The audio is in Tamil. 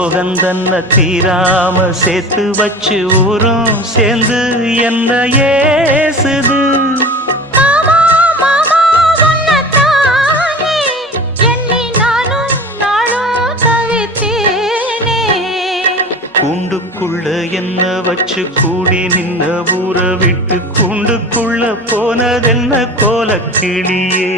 சோகந்தன்ன தீராம சேர்த்து வச்சு ஊரும் சேர்ந்து என்ன ஏசுது. கூண்டுக்குள்ள என்ன வச்சு கூடி நின்ன ஊரை விட்டு கூண்டுக்குள்ள போனதென்ன கோலக்கிளியே.